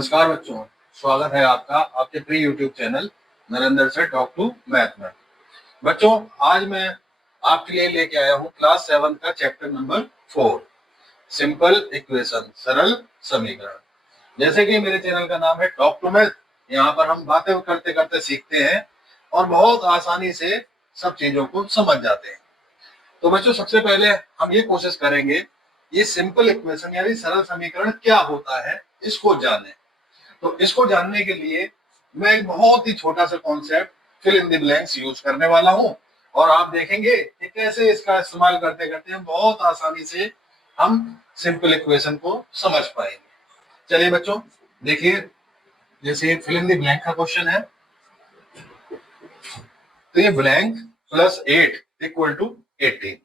नमस्कार बच्चों, स्वागत है आपका आपके प्री यूट्यूब चैनल नरेंद्र से टॉक टू मैथ में। बच्चों, आज मैं आपके लिए लेके आया हूँ क्लास 7 का चैप्टर नंबर 4, सिंपल इक्वेशन, सरल समीकरण। जैसे कि मेरे चैनल का नाम है टॉक टू मैथ, यहाँ पर हम बातें करते करते सीखते हैं और बहुत आसानी से सब चीजों को समझ जाते हैं। तो बच्चों, सबसे पहले हम ये कोशिश करेंगे ये सिंपल इक्वेशन यानी सरल समीकरण क्या होता है इसको जाने। तो इसको जानने के लिए मैं एक बहुत ही छोटा सा concept fill in the blanks use करने वाला हूं और आप देखेंगे कि कैसे इसका इस्तेमाल करते करते हम बहुत आसानी से हम सिंपल इक्वेशन को समझ पाएंगे। चलिए बच्चों, देखिए, जैसे फिल इन द ब्लैंक का क्वेश्चन है, तो ये ब्लैंक प्लस 8 इक्वल टू 18।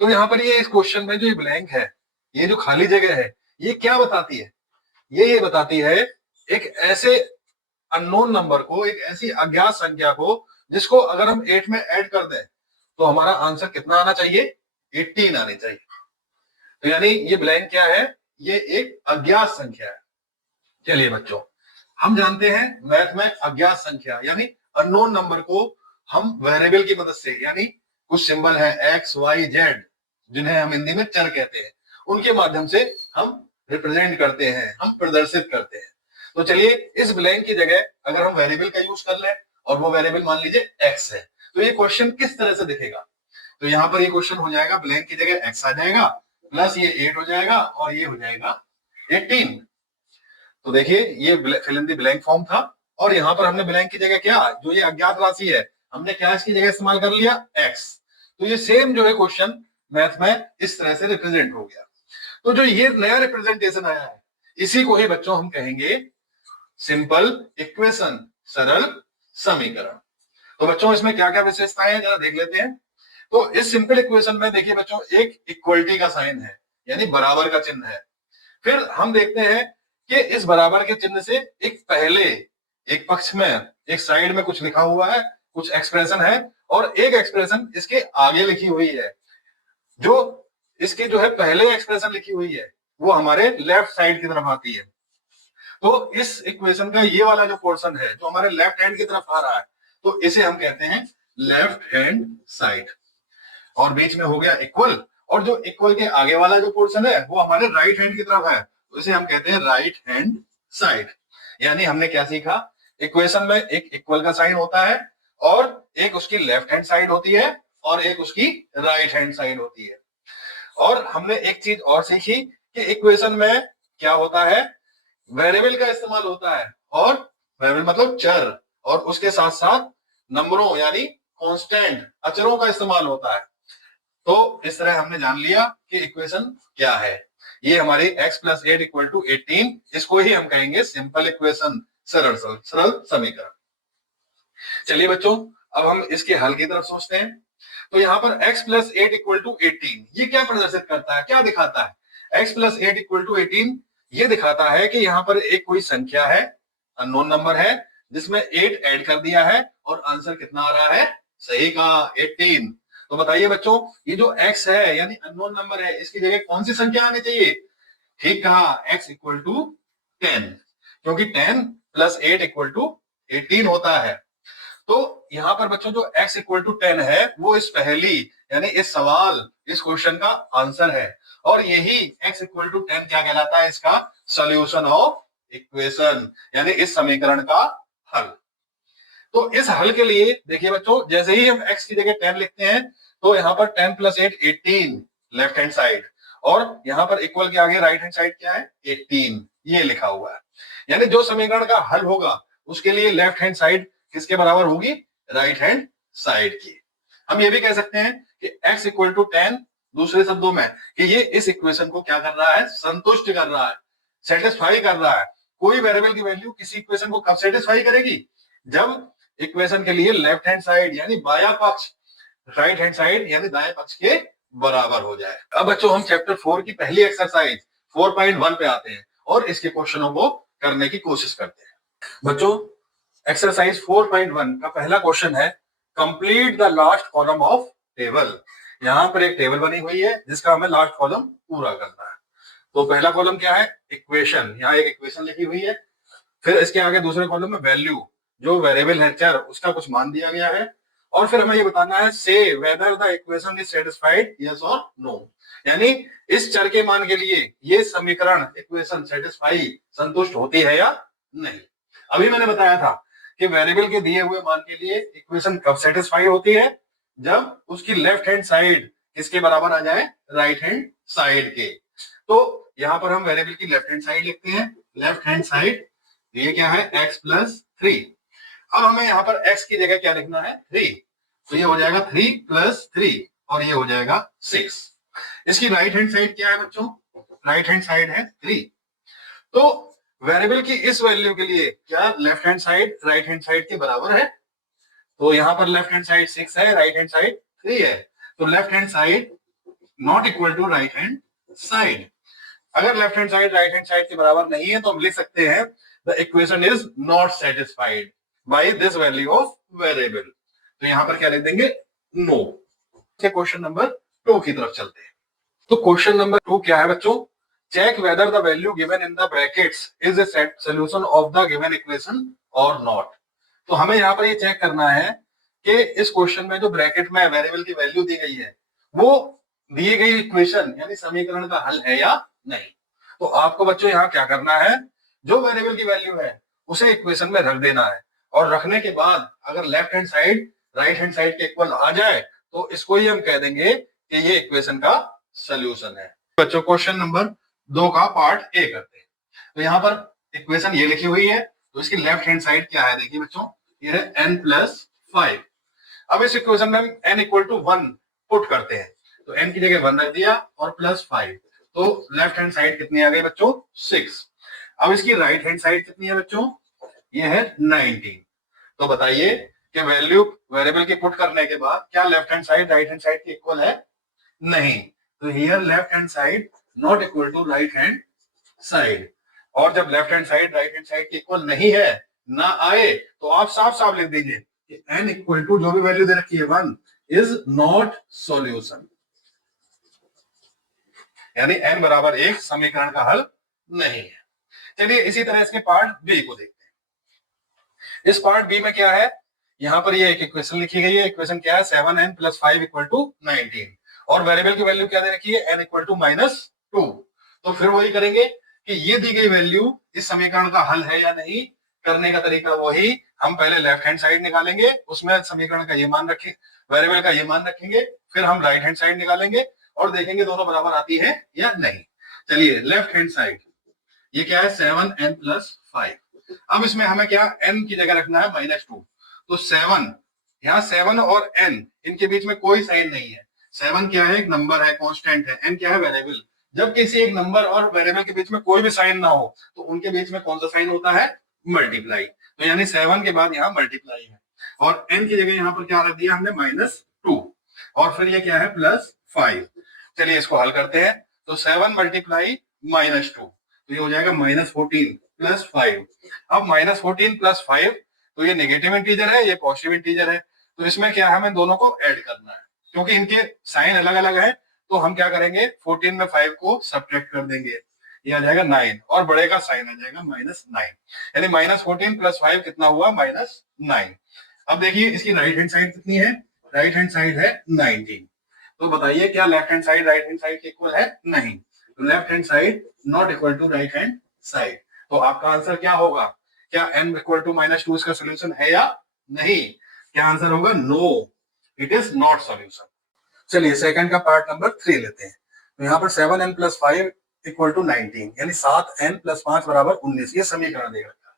तो यहाँ पर ये इस क्वेश्चन में जो ये ब्लैंक है, ये जो खाली जगह है, ये क्या बताती है? ये बताती है एक ऐसे अननोन नंबर को, एक ऐसी अज्ञात संख्या को जिसको अगर हम 8 में ऐड कर दें तो हमारा आंसर कितना आना चाहिए? 18 आनी चाहिए। तो यानी ये ब्लैंक क्या है? ये एक अज्ञात संख्या है। चलिए बच्चों, हम जानते हैं मैथ में अज्ञात संख्या यानी अननोन नंबर को हम वेरिएबल की मदद से, यानी कुछ सिंबल है एक्स वाई जेड जिन्हें हम हिंदी में चर कहते हैं, उनके माध्यम से हम रिप्रेजेंट करते हैं, हम प्रदर्शित करते हैं। तो चलिए, इस ब्लैंक की जगह अगर हम वेरिएबल का यूज कर लें और वो वेरिएबल मान लीजिए एक्स है, तो ये क्वेश्चन किस तरह से दिखेगा? तो यहाँ पर ये क्वेश्चन हो जाएगा, ब्लैंक की जगह एक्स आ जाएगा, प्लस ये 8 हो जाएगा और ये हो जाएगा 18। तो देखिए, ये fill in the blank form था और यहाँ पर हमने ब्लैंक की जगह क्या, जो ये अज्ञात राशि है, हमने क्या इसकी जगह इस्तेमाल कर लिया? एक्स। तो ये सेम जो है क्वेश्चन मैथ में इस तरह से रिप्रेजेंट हो गया। तो जो ये नया रिप्रेजेंटेशन आया है, इसी को ही बच्चों हम कहेंगे सिंपल इक्वेशन, सरल समीकरण। तो बच्चों, इसमें क्या क्या विशेषताएं हैं जरा देख लेते हैं। तो इस सिंपल इक्वेशन में देखिए बच्चों, एक इक्वलिटी का साइन है यानी बराबर का चिन्ह है। फिर हम देखते हैं कि इस बराबर के चिन्ह से एक पहले एक पक्ष में, एक साइड में कुछ लिखा हुआ है, कुछ एक्सप्रेशन है और एक एक्सप्रेशन इसके आगे लिखी हुई है। जो इसके जो है पहले एक्सप्रेशन लिखी हुई है वो हमारे लेफ्ट साइड की तरफ आती है। तो इस इक्वेशन का ये वाला जो पोर्शन है जो हमारे लेफ्ट हैंड की तरफ आ रहा है, तो इसे हम कहते हैं लेफ्ट हैंड साइड। और बीच में हो गया इक्वल, और जो इक्वल के आगे वाला जो पोर्शन है वो हमारे राइट हैंड की तरफ है, तो इसे हम कहते हैं राइट हैंड साइड। यानी हमने क्या सीखा? इक्वेशन में एक इक्वल का साइन होता है और एक उसकी लेफ्ट हैंड साइड होती है और एक उसकी राइट हैंड साइड होती है। और हमने एक चीज और सीखी कि इक्वेशन में क्या होता है? वेरिएबल का इस्तेमाल होता है, और वेरिएबल मतलब चर, और उसके साथ साथ नंबरों यानी कांस्टेंट, अचरों का इस्तेमाल होता है। तो इस तरह हमने जान लिया कि इक्वेशन क्या है। ये हमारी x प्लस 8 इक्वल टू 18, इसको ही हम कहेंगे सिंपल इक्वेशन, सरल समीकरण। चलिए बच्चों, अब हम इसके हल की तरफ सोचते हैं। तो यहाँ पर x प्लस 8 इक्वल टू 18 ये क्या प्रदर्शित करता है, क्या दिखाता है? x प्लस 8 इक्वल टू 18 ये दिखाता है कि यहाँ पर एक कोई संख्या है, अननोन नंबर है, जिसमें 8 ऐड कर दिया है और आंसर कितना आ रहा है? सही कहा, 18। तो बताइए बच्चों, ये जो x है यानी अननोन नंबर है, इसकी जगह कौन सी संख्या आनी चाहिए? ठीक कहा, x इक्वल टू 10, क्योंकि 10 प्लस 8 इक्वल टू 18 होता है। तो यहाँ पर बच्चों जो x इक्वल टू 10 है वो इस पहली यानी इस सवाल, इस क्वेश्चन का आंसर है, और यही x इक्वल टू 10 क्या कहलाता है? इसका सॉल्यूशन ऑफ इक्वेशन, यानी इस समीकरण का हल। तो इस हल के लिए देखिए बच्चों, जैसे ही हम x की जगह 10 लिखते हैं तो यहाँ पर 10 प्लस 8 18 लेफ्ट हैंड साइड, और यहाँ पर इक्वल के आगे राइट हैंड साइड क्या है? 18, ये लिखा हुआ है। यानी जो समीकरण का हल होगा उसके लिए लेफ्ट हैंड साइड किसके बराबर होगी? राइट हैंड साइड की। हम ये भी कह सकते हैं कि x इक्वल टू 10, दूसरे शब्दों में कि ये इस इक्वेशन को क्या कर रहा है? संतुष्ट कर रहा है, सेटिस्फाई कर रहा है। कोई वेरिएबल की वैल्यू किसी इक्वेशन को कब सेटिस्फाई करेगी? जब इक्वेशन के लिए लेफ्ट हैंड साइड यानी बायां पक्ष राइट हैंड साइड यानी दाएं पक्ष के बराबर हो जाए। अब बच्चों, हम चैप्टर 4 की पहली एक्सरसाइज 4.1 पे आते हैं और इसके क्वेश्चनों को करने की कोशिश करते हैं। बच्चों, एक्सरसाइज 4.1 का पहला क्वेश्चन है, complete the last column of table. यहाँ पर एक टेबल बनी हुई है जिसका हमें लास्ट कॉलम पूरा करना है। तो पहला कॉलम क्या है, इक्वेशन, यहाँ एक इक्वेशन लिखी हुई है, फिर इसके आगे दूसरे कॉलम में वैल्यू, जो वेरिएबल है चर, उसका कुछ मान दिया गया है, और फिर हमें ये बताना है से whether the equation is satisfied yes और नो, यानी इस चर के मान के लिए ये समीकरण इक्वेशन सेटिस्फाई संतुष्ट होती है या नहीं। अभी मैंने बताया था कि वेरिएबल के दिए हुए मान के लिए इक्वेशन कब सेटिस्फाई होती है, जब उसकी लेफ्ट हैंड साइड किसके बराबर आ जाए, राइट हैंड साइड के। तो यहाँ पर हम वेरिएबल की लेफ्ट हैंड साइड लिखते हैं, लेफ्ट हैंड साइड, ये क्या है x+3। अब हमें यहाँ पर x की जगह क्या लिखना है, 3, तो ये हो जाएगा 3+3 और ये हो जाएगा 6। इसकी राइट हैंड साइड क्या है बच्चों, राइट हैंड साइड है 3। तो वेरिएबल की इस वैल्यू के लिए क्या left hand side right hand side के बराबर है, तो यहाँ पर लेफ्ट हैंड साइड 6 है, राइट हैंड साइड 3 है, तो left hand side not equal to right hand side. अगर left hand side right hand side के बराबर नहीं है तो हम लिख सकते हैं the equation is not satisfied by this value of variable. तो यहां पर क्या लिख देंगे, नो। क्वेश्चन नंबर 2 की तरफ चलते हैं। तो क्वेश्चन नंबर 2 क्या है बच्चों, check whether the value given in the brackets is a solution of the given equation और नॉट। तो हमें यहाँ पर ये चेक करना है कि इस क्वेश्चन में जो ब्रैकेट में वेरिएबल की वैल्यू दी गई है वो दिए गई इक्वेशन यानी समीकरण का हल है या नहीं। तो आपको बच्चों यहाँ क्या करना है, जो वेरिएबल की वैल्यू है उसे इक्वेशन में रख देना है, और रखने के बाद अगर left hand side right hand side के इक्वल आ जाए तो इसको ही हम कह देंगे कि ये इक्वेशन का सोल्यूशन है। बच्चों क्वेश्चन नंबर 2 का पार्ट ए करते हैं। तो यहाँ पर इक्वेशन ये लिखी हुई है, तो इसकी लेफ्ट हैंड साइड क्या है, देखिए बच्चों, ये है n+5। अब इस इक्वेशन में हम n = 1 पुट करते हैं, तो n की जगह 1 रख दिया और +5, तो लेफ्ट हैंड साइड कितनी आ गई बच्चों, 6। अब इसकी राइट हैंड साइड कितनी है बच्चों, ये है 19। तो बताइए कि वैल्यू वेरिएबल की पुट करने के बाद क्या left hand side right hand side की इक्वल है, नहीं। तो here left hand side not equal to right hand side, और जब left hand side right hand side की इक्वल नहीं है, ना आए, तो आप साफ साफ लिख दीजिए कि n इक्वल टू जो भी वैल्यू दे रखी है 1 इज नॉट सॉल्यूशन, यानी n बराबर 1 समीकरण का हल नहीं है। चलिए इसी तरह इसके पार्ट बी को देखते हैं। इस पार्ट बी में क्या है, यहाँ पर ये एक इक्वेशन लिखी गई है, इक्वेशन क्या है, 7n + 5 = 19, और वेरिएबल की वैल्यू क्या दे रखी है, n = -2। तो फिर वही करेंगे कि ये दी गई वैल्यू इस समीकरण का हल है या नहीं, करने का तरीका वही, हम पहले लेफ्ट हैंड साइड निकालेंगे, उसमें समीकरण का ये मान रखें, वेरिएबल का ये मान रखेंगे, फिर हम राइट हैंड साइड निकालेंगे और देखेंगे दोनों बराबर आती है या नहीं। चलिए लेफ्ट हैंड साइड ये क्या है, 7n + 5। अब इसमें हमें क्या n की जगह रखना है -2, तो 7, यहाँ 7 और n इनके बीच में कोई साइन नहीं है। 7 क्या है, एक नंबर है, कांस्टेंट है, n क्या है, वेरिएबल। जब किसी एक नंबर और वेरिएबल के बीच में कोई भी साइन ना हो तो उनके बीच में कौन सा साइन होता है, मल्टीप्लाई। तो यानी 7 के बाद यहाँ मल्टीप्लाई है, और n की जगह यहाँ पर क्या रख दिया हमने, -2, और फिर ये क्या है, +5। चलिए इसको हल करते हैं। तो 7 × -2, तो ये हो जाएगा -14 + 5। अब -14 + 5, तो ये नेगेटिव इंटीजर है, ये पॉजिटिव इंटीजर है, तो इसमें क्या है, हमें दोनों को ऐड करना है। क्योंकि इनके साइन अलग अलग है तो हम क्या करेंगे, 14 में 5 को सब्ट्रैक्ट कर देंगे, ये आ जाएगा 9, और बड़े का साइन आ जाएगा -9, यानी -14 + 5 कितना हुआ, -9। अब देखिए इसकी राइट हैंड साइड कितनी है, राइट हैंड साइड है 19। तो बताइए क्या left hand side right hand side के इक्वल है, नहीं। तो left hand side not equal to right hand side. तो आपका आंसर क्या होगा, क्या n = -2 इसका सोल्यूशन है या नहीं, क्या आंसर होगा, no, it is not solution. चलिए सेकंड का पार्ट नंबर 3 लेते हैं। तो यहाँ पर 7n + 5 = 19, यानी 7n + 5 = 19, ये समीकरण दे रखा है,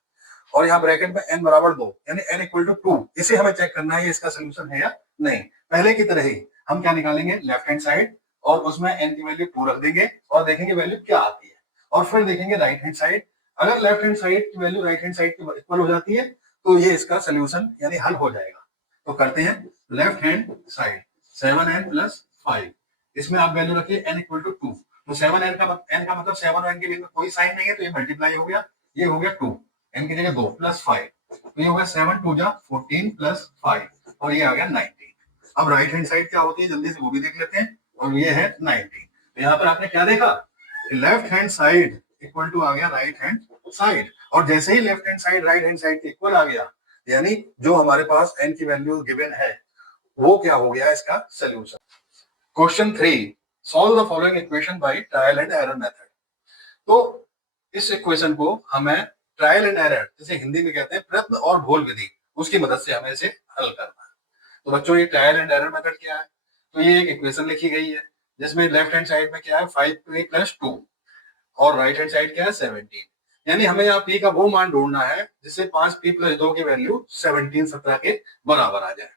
और यहाँ ब्रैकेट में n = 2, यानी n = 2। इसे हमें चेक करना है इसका सोल्यूशन है या नहीं। पहले की तरह ही हम क्या निकालेंगे, लेफ्ट हैंड साइड, और उसमें n की वैल्यू 2 रख देंगे और देखेंगे वैल्यू क्या आती है, और फिर देखेंगे राइट हैंड साइड। अगर लेफ्ट हैंड साइड की वैल्यू राइट हैंड साइड के इक्वल हो जाती है तो ये इसका सोल्यूशन यानी हल हो जाएगा। तो करते हैं, लेफ्ट हैंड साइड 7n + 5, इसमें आप वैल्यू रखिए n = 2। तो 7n का मतलब 7 और n के बीच में कोई साइन नहीं है, तो ये मल्टीप्लाई हो गया, ये हो गया 2, n की जगह 2 + 5, तो ये हो गया 7 2 = 14 + 5, और ये आ गया 19। अब राइट हैंड साइड क्या होती है जल्दी से वो भी देख लेते हैं, और ये है 19। तो यहाँ पर आपने क्या देखा left hand side equal to आ गया राइट हैंड साइड, और जैसे ही left hand side right hand side के इक्वल आ गया, यानी जो हमारे पास n की वैल्यू गिवन है वो क्या हो गया इसका solution. Question 3, solve the following equation by trial and error method. तो इस इक्वेशन को हमें ट्रायल एंड एरर, जैसे हिंदी में कहते हैं प्रयत्न और भूल विधि, उसकी मदद से हमें इसे हल करना है। तो बच्चों ये ट्रायल एंड एरर मेथड क्या है? तो ये एक इक्वेशन लिखी गई है जिसमें लेफ्ट हैंड साइड में क्या है 5p + 2 और राइट हैंड साइड क्या है 17, यानी हमें यहाँ p का वो मान ढूंढना है जिससे 5p + 2 की वैल्यू 17 के बराबर आ जाए।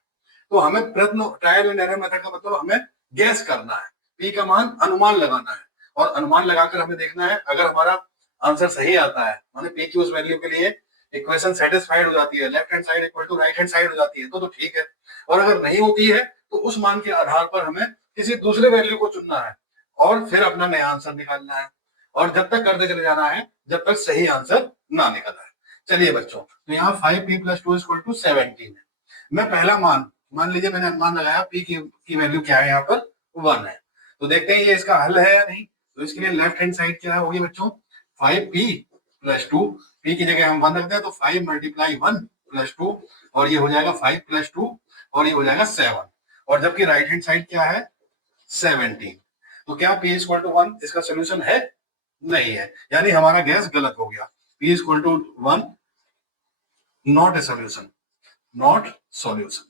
तो हमें प्रयत्न ट्रायल एंड एरर मेथड का मतलब हमें गैस करना है, p का मान अनुमान लगाना है, और अनुमान लगाकर हमें देखना है अगर हमारा आंसर सही आता है, माने p की उस वैल्यू के लिए इक्वेशन सेटिस्फाइड हो जाती है, left hand side equal to right hand side हो जाती है, तो ठीक है। और अगर नहीं होती है तो उस मान के आधार पर हमें किसी दूसरे वैल्यू को चुनना है और फिर अपना नया आंसर निकालना है, और जब तक करते चले जाना है जब तक सही आंसर ना निकल आए। चलिए बच्चों, तो यहाँ 5p + 2 = 17 है। मैं पहला मान लीजिए मैंने अनुमान लगाया p की वैल्यू क्या है, यहाँ पर 1 है। तो देखते हैं ये इसका हल है या नहीं। तो इसके लिए लेफ्ट हैंड साइड क्या होगी बच्चों, 5p + 2, p की जगह हम 1 रखते हैं तो 5 × 1 + 2, और ये हो जाएगा 5 + 2 और ये हो जाएगा 7, और जबकि राइट हैंड साइड क्या है 17। तो क्या p = 1 इसका सोल्यूशन है? नहीं है, यानी हमारा गैस गलत हो गया। p = 1 not a solution, not solution.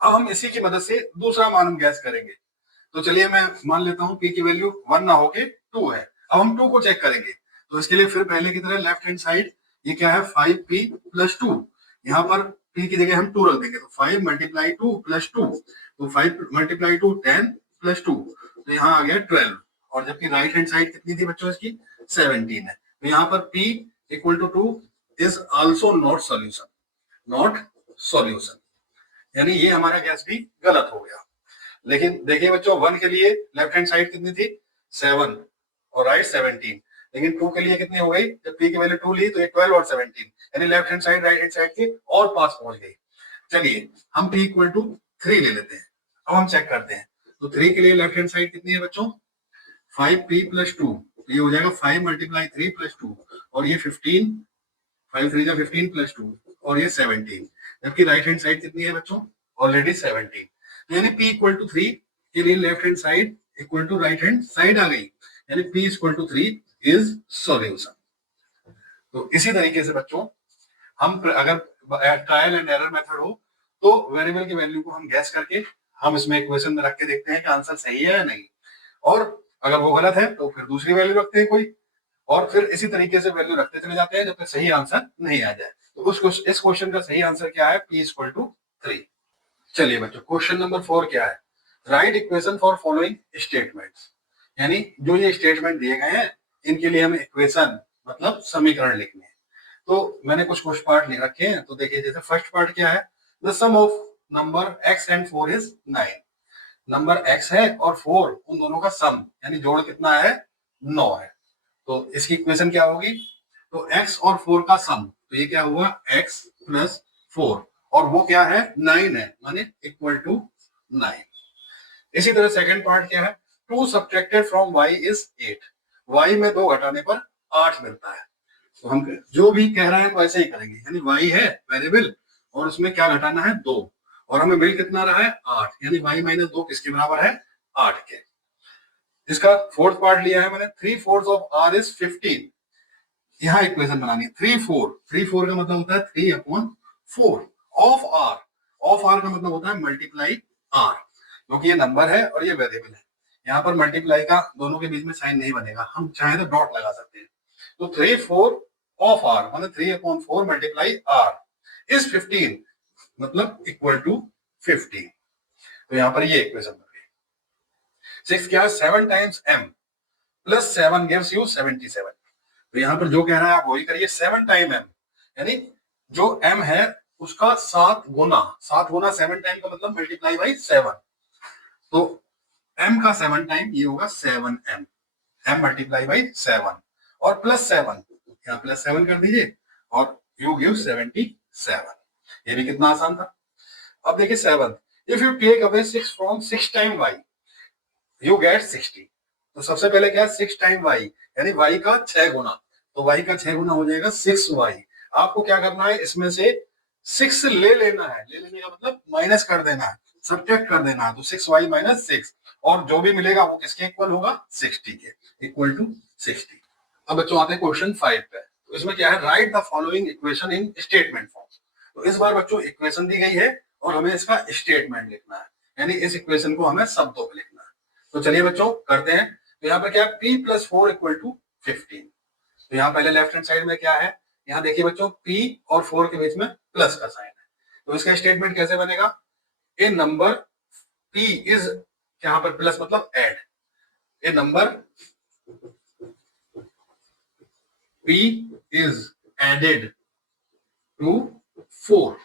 अब हम इसी की मदद से दूसरा मान हम गैस करेंगे। तो चलिए मैं मान लेता हूं p की वैल्यू 1 ना होके 2 है। अब हम 2 को चेक करेंगे, तो इसके लिए फिर पहले की तरह लेफ्ट हैंड साइड ये क्या है 5p + 2, यहाँ पर p की जगह हम 2 रख देंगे, तो 5 × 2 + 2, तो 5 × 2 10 + 2, तो यहाँ आ गया 12, और जबकि राइट हैंड साइड कितनी थी बच्चों इसकी 17 है। तो यहाँ पर p = 2 is also not solution, not solution, यानी ये हमारा गैस भी गलत हो गया। लेकिन देखिए बच्चों 1 के लिए लेफ्ट हैंड साइड कितनी थी 7 और राइट 17, लेकिन 2 के लिए कितनी हो गई, जब p की वैल्यू 2 ली तो ये 12 और 17, यानी left hand side right hand side के और पास पहुंच गई। चलिए हम p = 3 ले लेते हैं। अब हम चेक करते हैं, तो 3 के लिए लेफ्ट हैंड साइड कितनी है बच्चों 5p + 2, तो ये हो जाएगा 5 × 3 + 2, और ये 15, 5 3 15 + 2, और ये 17, जबकि राइट हैंड साइड कितनी है बच्चों ऑलरेडी 17, यानी p = 3 के लिए left hand side equal to right hand side आ गई, यानी p = 3 इज सॉल्यूशन। तो इसी तरीके से बच्चों हम अगर ट्रायल एंड एरर मेथड हो तो वेरिएबल की वैल्यू को हम गैस करके हम इसमें इक्वेशन में रख के देखते हैं कि आंसर सही है या नहीं, और अगर वो गलत है तो फिर दूसरी वैल्यू रखते हैं कोई, और फिर इसी तरीके से वैल्यू रखते चले जाते हैं जब तक सही आंसर नहीं आ जाए। तो इस क्वेश्चन का सही आंसर क्या है, p = 3। चलिए बच्चों क्वेश्चन नंबर 4 क्या है, right equation for following statements, यानी जो ये स्टेटमेंट दिए गए हैं इनके लिए हमें इक्वेशन मतलब समीकरण लिखने हैं। तो मैंने कुछ पार्ट लिख रखे हैं, तो देखिए जैसे फर्स्ट पार्ट क्या है, the sum of number x and 4 is 9, number x है और 4 उन दोनों का सम यानी जोड़ कितना है 9 है। तो इसकी इक्वेशन क्या होगी, तो x और 4 का सम, तो ये क्या हुआ x + 4, और वो क्या है 9 है, माने = 9। इसी तरह सेकंड पार्ट क्या है, 2 subtracted from y is 8, y में 2 घटाने पर 8 मिलता है। तो हम जो भी कह रहे हैं वैसे ही करेंगे, यानी y है वेरिएबल और उसमें क्या घटाना है 2, और हमें मिल कितना रहा है 8, यानी y - 2 किसके बराबर है 8 के। इसका फोर्थ पार्ट लिया है मैंने, 3/4 ऑफ r इज 15, यहाँ इक्वेशन बनानी है 3/4 का मतलब होता है 3/4 ऑफ r का मतलब होता है मल्टीप्लाई r, क्योंकि ये नंबर है और ये वेरिएबल है, यहाँ पर मल्टीप्लाई का दोनों के बीच में साइन नहीं बनेगा, हम चाहे तो डॉट लगा सकते हैं। तो 3/4 ऑफ r मतलब 3/4 मल्टीप्लाई r इज 15, मतलब = 15। तो यहाँ पर ये इक्वेशन बन गई। 6 क्या 7 × m + 7 gives you 77, तो यहाँ पर जो कह रहा है आप वही करिए, 7 × m, यानी जो m है उसका 7 गुना 7 टाइम का मतलब मल्टीप्लाई बाई 7, तो m का 7 टाइम ये होगा 7m, m मल्टीप्लाई बाई 7 और +7, यहाँ +7 कर दीजिए और you give 77। ये भी कितना आसान था। अब देखिए 7, if you take away 6 from 6 time y you get 60, तो सबसे पहले क्या है 6 टाइम वाई, यानी वाई का 6 गुना, तो वाई का 6 गुना हो जाएगा 6y। आपको क्या करना है, इसमें से 6 ले लेना है, ले लेने का मतलब माइनस कर देना है, सब्ट्रैक्ट कर देना है, तो 6y माइनस 6, और जो भी मिलेगा वो किसके इक्वल होगा, 60 के, इक्वल टू 60। अब बच्चों आते हैं क्वेश्चन 5 पे। तो इसमें क्या है, right the following equation in statement form. तो इस बार बच्चों इक्वेशन दी गई है और हमें इसका स्टेटमेंट लिखना है, यानी इस इक्वेशन को हमें शब्दों में लिखना है। तो चलिए बच्चों करते हैं। तो यहाँ पर क्या है, p + 4 = 15। तो यहाँ पहले लेफ्ट हैंड साइड में क्या है, यहाँ देखिए बच्चों p और 4 के बीच में प्लस का साइन है। तो इसका स्टेटमेंट कैसे बनेगा, ए नंबर p इज, यहाँ पर प्लस मतलब add, a number p is added to 4,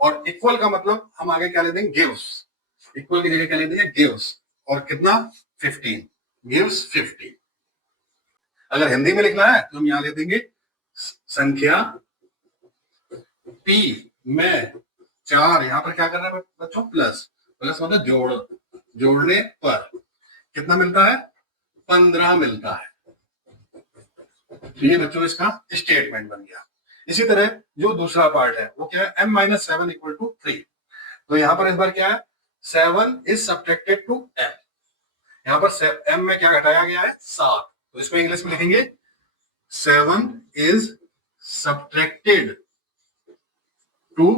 और इक्वल का मतलब हम आगे क्या ले देंगे, गिव्स, इक्वल की जगह क्या ले देंगे, गिव्स, और कितना 15, गिव्स 15। अगर हिंदी में लिखना है तो हम यहां ले देंगे संख्या p में 4, यहां पर क्या करना है बच्चों, प्लस, प्लस मतलब जोड़ने पर कितना मिलता है, 15 मिलता है। तो ये बच्चों इसका स्टेटमेंट बन गया। इसी तरह जो दूसरा पार्ट है वो क्या है, m - 7 = 3। तो यहाँ पर इस बार क्या है, 7 इज सब्ट्रैक्टेड टू m, यहाँ पर m में क्या घटाया गया है, 7, तो इसको इंग्लिश में लिखेंगे 7 इज सब्ट्रैक्टेड टू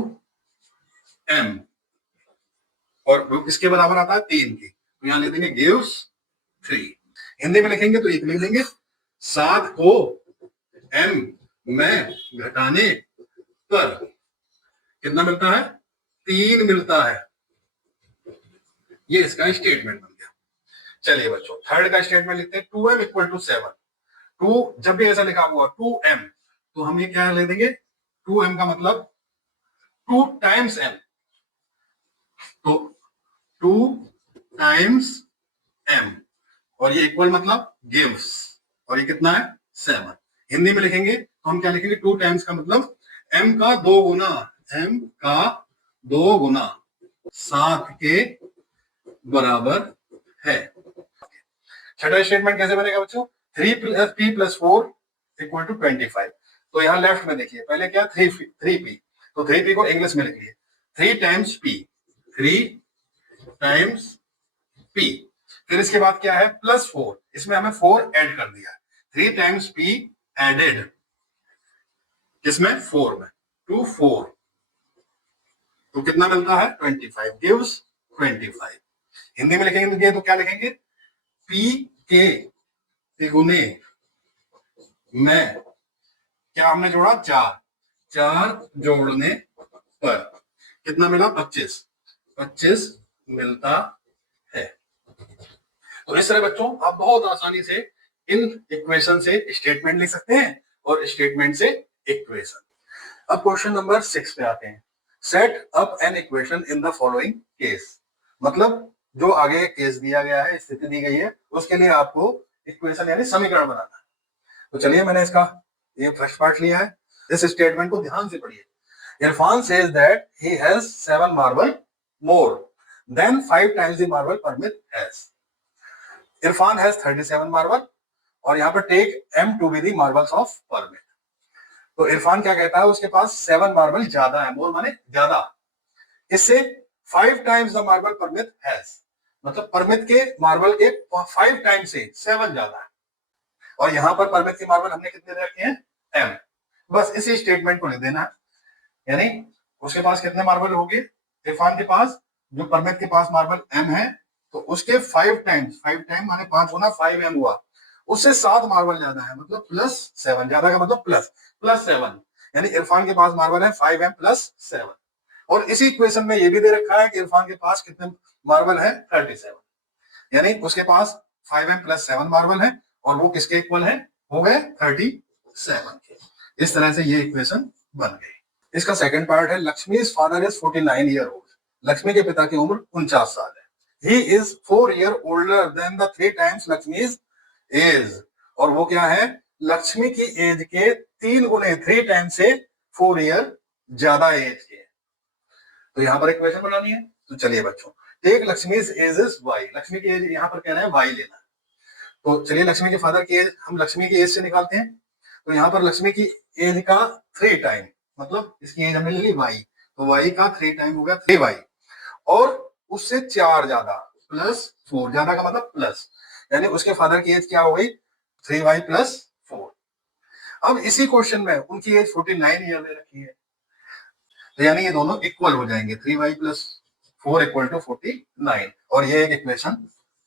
m, और इसके बराबर आता है 3 की, तो यहाँ लिख देंगे गिव्स 3। हिंदी में लिखेंगे तो एक लिख देंगे 7 को m में घटाने पर कितना मिलता है, 3 मिलता है। ये इसका स्टेटमेंट बन गया। चलिए बच्चों थर्ड का स्टेटमेंट लिखते हैं, 2m = 7। 2 जब भी ऐसा लिखा हुआ 2m, तो हम ये क्या ले देंगे, 2m का मतलब 2 टाइम्स m, तो 2 टाइम्स m, और ये इक्वल मतलब गिव्स, और ये कितना है 7। हिंदी में लिखेंगे तो हम क्या लिखेंगे, 2 टाइम्स का मतलब m का 2 गुना, m का 2 गुना 7 के बराबर है। छठा स्टेटमेंट कैसे बनेगा बच्चों, 3p + 4 = 25। तो यहाँ लेफ्ट में देखिए पहले क्या 3p, तो 3p को इंग्लिश में लिखिए 3 टाइम्स p, 3 टाइम्स p। फिर इसके बाद क्या है, +4, इसमें हमें 4 ऐड कर दिया है, 3 टाइम्स p एडेड, किसमें 4 में, टू 4, तो कितना मिलता है 25, गिव्स 25। हिंदी में लिखेंगे तो क्या लिखेंगे, p के तिगुने में क्या हमने जोड़ा, 4 जोड़ने पर कितना मिला, 25 मिलता है। तो इस तरह बच्चों आप बहुत आसानी से इन इक्वेशन से स्टेटमेंट लिख सकते हैं और स्टेटमेंट से इक्वेशन। अब क्वेश्चन नंबर 6 पे आते हैं, set up an equation in the following case. मतलब जो आगे केस दिया गया है, स्थिति दी गई है, उसके लिए आपको इक्वेशन यानी समीकरण बनाना है। तो चलिए मैंने इसका ये फर्स्ट पार्ट लिया है, इस स्टेटमेंट को ध्यान से पढ़िए। Irfan says that he has 7 marble more than 5 times the marble Parmit has. Irfan has 37 marble, और यहाँ पर take m to be the marbles of Parmit. तो इरफान क्या कहता है, उसके पास 7 मार्बल ज्यादा है, मोर माने ज्यादा, इससे 5 times the marble Parmit has, मतलब परमित के मार्बल के 5 टाइम्स से 7 ज्यादा है, और यहां पर परमित के मार्बल हमने कितने दे रखे हैं, m। बस इसी स्टेटमेंट को लिख देना है, यानी उसके पास कितने मार्बल होंगे, इरफान के पास, जो परमित के पास मार्बल m है, तो उसके 5 टाइम्स, 5 टाइम माने 5 गुना 5m हुआ, उससे 7 मार्बल ज्यादा है, मतलब +7, ज्यादा का मतलब +7, यानी इरफान के पास मार्बल है 5m + 7। और इसी इक्वेशन में ये भी दे रखा है कि इरफान के पास कितने मार्बल है, 37, यानी उसके पास 5m + 7 मार्बल है, और वो किसके इक्वल है, हो गए 37 के। इस तरह से ये इक्वेशन बन गई। इसका सेकंड पार्ट है, Lakshmi father is 49 year old. Lakshmi के पिता की उम्र 49 साल है। He is 4 year older than the 3 times Lakshmi's age, और वो क्या है, लक्ष्मी की एज के 3 गुने, 3 टाइम से 4 ईयर ज्यादा एज के। तो यहाँ पर इक्वेशन बनानी है। तो चलिए बच्चों, take Lakshmi's age is y, Lakshmi की एज यहाँ पर कह रहे हैं y लेना है। तो चलिए लक्ष्मी के फादर की एज हम लक्ष्मी की एज से निकालते हैं। तो यहाँ पर लक्ष्मी की एज का 3 टाइम, मतलब इसकी एज हमने ले ली y, तो y का 3 टाइम हो गया 3y, और उससे 4 ज्यादा प्लस 4, ज्यादा का मतलब प्लस, यानी उसके फादर की एज क्या हो गई 3y प्लस 4। अब इसी क्वेश्चन में उनकी एज 49 ईयर दे रखी है, तो यानी ये दोनों इक्वल हो जाएंगे, 3y प्लस 4 इक्वल टू 49, और ये एक इक्वेशन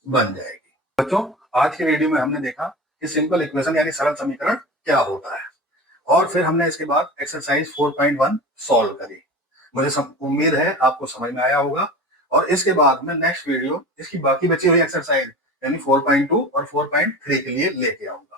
बन जाएगी। बच्चों आज की वीडियो में हमने देखा कि सिंपल इक्वेशन यानी सरल समीकरण क्या होता है, और फिर हमने इसके बाद एक्सरसाइज 4.1 सॉल्व करी। मुझे उम्मीद है आपको समझ में आया होगा, और इसके बाद मैं नेक्स्ट वीडियो इसकी बाकी बची हुई एक्सरसाइज यानी 4.2 और 4.3 के लिए लेके आऊंगा।